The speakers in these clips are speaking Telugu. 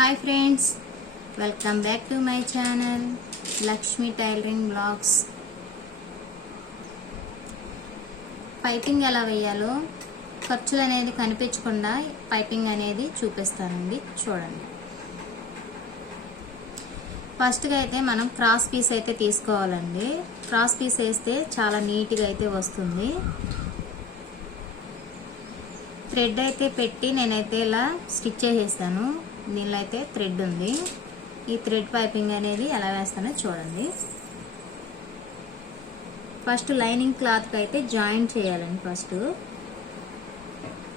Hi friends welcome back to my channel Lakshmi tailoring blogs. Piping ఎలా వేయాలో ఖర్చులు అనేది కనిపించకుండా పైపింగ్ అనేది చూపిస్తానండి చూడండి. ఫస్ట్గా అయితే మనం క్రాస్ పీస్ అయితే తీసుకోవాలండి. క్రాస్ పీస్ వేస్తే చాలా నీట్గా అయితే వస్తుంది. థ్రెడ్ అయితే పెట్టి నేనైతే ఇలా స్టిచ్ చేసేస్తాను. దీనిలో అయితే థ్రెడ్ ఉంది. ఈ థ్రెడ్ పైపింగ్ అనేది ఎలా వేస్తానో చూడండి. ఫస్ట్ లైనింగ్ క్లాత్కి అయితే జాయిన్ చేయాలండి ఫస్ట్.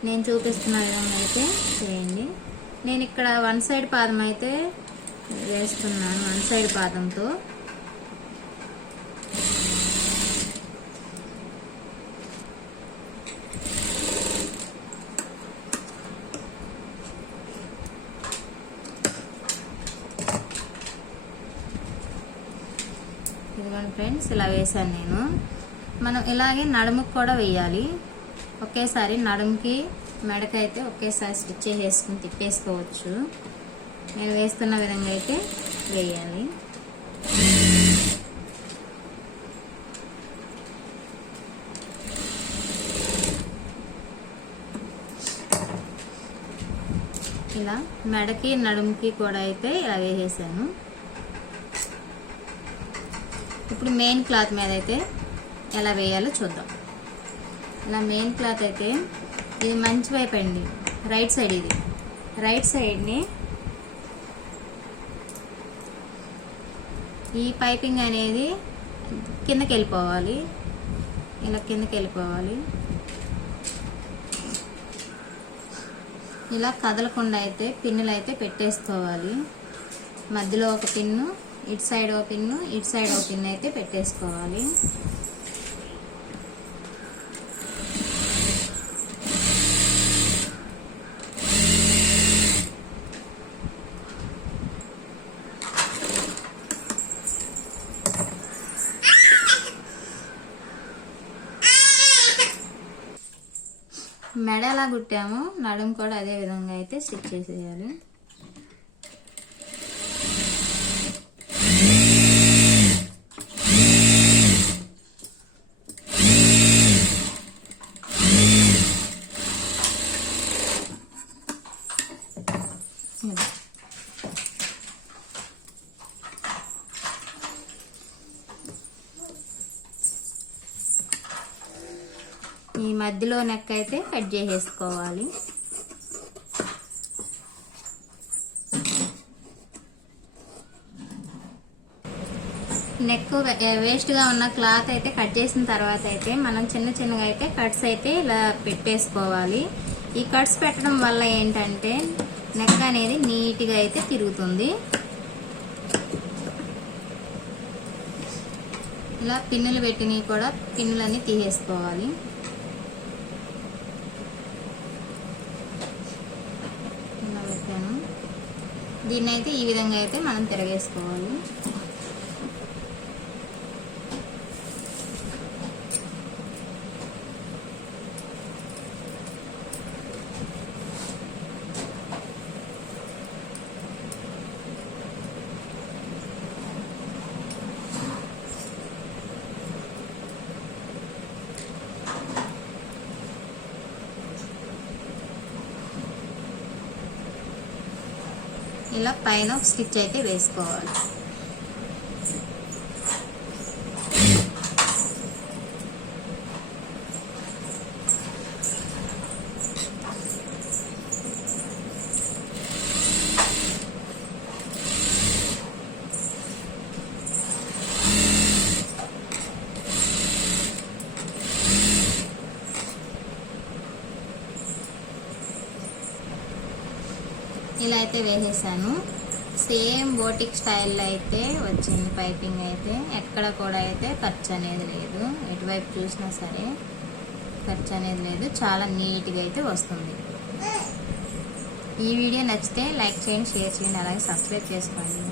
నేను చూపిస్తున్న విధంగా అయితే చేయండి. నేను ఇక్కడ వన్ సైడ్ పాదం అయితే వేస్తున్నాను వన్ సైడ్ పాదంతో. ఇదిగోండి ఫ్రెండ్స్ ఇలా వేసాను నేను. మనం ఇలాగే నడుముకు కూడా వేయాలి. ఒకేసారి నడుముకి మెడకైతే ఒకేసారి స్టిచ్ చేసేసుకుని తిప్పేసుకోవచ్చు. నేను వేస్తున్న విధంగా అయితే వేయాలి. ఇలా మెడకి నడుముకి కూడా అయితే ఇలా వేసేసాను. ఇప్పుడు మెయిన్ క్లాత్ మీద అయితే ఎలా వేయాలో చూద్దాం. ఇలా మెయిన్ క్లాత్ అయితే ఇది మంచి వైపు అండి రైట్ సైడ్ ఇది. రైట్ సైడ్ని ఈ పైపింగ్ అనేది కిందకి వెళ్ళిపోవాలి. ఇలా కిందకి వెళ్ళిపోవాలి. ఇలా కదలకుండా అయితే పిన్నులు అయితే పెట్టేసుకోవాలి. మధ్యలో ఒక పిన్ను ఇటు సైడ్ ఓపెన్ ఇటు సైడ్ ఓపెన్ అయితే పెట్టేసుకోవాలి. మెడ ఎలా కుట్టామో నడుము కూడా అదే విధంగా అయితే స్టిచ్ చేసేయాలి. ఈ మధ్యలో నెక్ అయితే కట్ చేసేసుకోవాలి. నెక్ వేస్ట్గా ఉన్న క్లాత్ అయితే కట్ చేసిన తర్వాత అయితే మనం చిన్న చిన్నగా అయితే కట్స్ అయితే ఇలా పెట్టేసుకోవాలి. ఈ కట్స్ పెట్టడం వల్ల ఏంటంటే నెక్ అనేది నీట్గా అయితే తిరుగుతుంది. ఇలా పిన్నులు పెట్టినవి కూడా పిన్నులన్నీ తీసేసుకోవాలి. ఇలా పెట్టాను. దీన్ని అయితే ఈ విధంగా అయితే మనం తిరగేసుకోవాలి. ఇలా పైన స్టిచ్ అయితే వేసుకోవాలి. ఇలా అయితే వేసేసాను. సేమ్ బోటిక్ స్టైల్లో అయితే వచ్చింది పైపింగ్ అయితే. ఎక్కడ కూడా అయితే ఖర్చు అనేది లేదు. ఎటువైపు చూసినా సరే ఖర్చు అనేది లేదు. చాలా నీట్గా అయితే వస్తుంది. ఈ వీడియో నచ్చితే లైక్ చేయండి షేర్ చేయండి అలాగే సబ్స్క్రైబ్ చేసుకోండి.